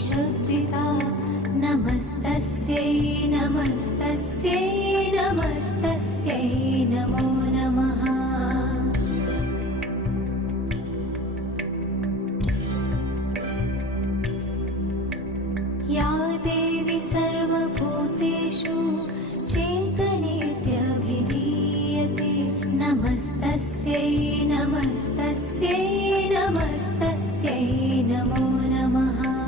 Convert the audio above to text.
परिशुद्धिता नमस्तस्यै नमस्तस्यै नमस्तस्यै नमो नमः। या देवी सर्वभूतेषु चेतनेत्यभिधीयते नमस्तस्यै नमस्तस्यै नमस्तस्यै नमो नमः।